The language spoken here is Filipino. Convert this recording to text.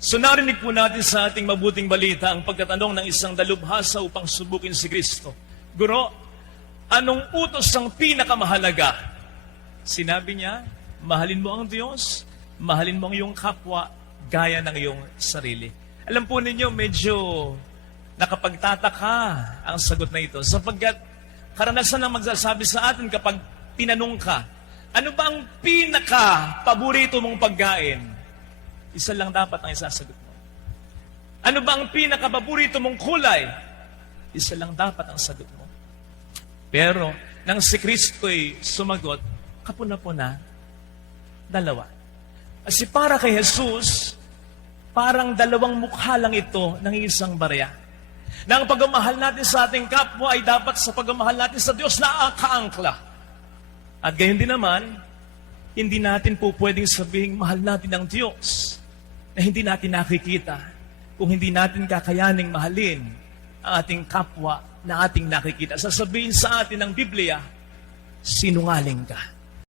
So narinig po natin sa ating mabuting balita ang pagtatanong ng isang dalubhasa upang subukin si Kristo. Guro, anong utos ang pinakamahalaga? Sinabi niya, mahalin mo ang Diyos, mahalin mo ang iyong kapwa, gaya ng iyong sarili. Alam po ninyo, medyo nakapagtataka ang sagot na ito sapagkat karanasan ang magsasabi sa atin kapag tinanong ka, ano ba ang pinaka-paborito mong pagkain? Isa lang dapat ang isasagot mo. Ano ba ang pinaka-paborito mong kulay? Isa lang dapat ang sagot mo. Pero, nang si Kristo'y sumagot, kapuna-puna, dalawa. Kasi para kay Jesus, parang dalawang mukha lang ito ng isang barya. Na ang pagmamahal natin sa ating kapwa ay dapat sa pagmamahal natin sa Diyos na kaangkla. At gayon din naman, hindi natin po pwedeng sabihing mahal natin ang Diyos na hindi natin nakikita kung hindi natin kakayaning mahalin ang ating kapwa na ating nakikita. Sasabihin sa atin ng Biblia, sinungaling ka.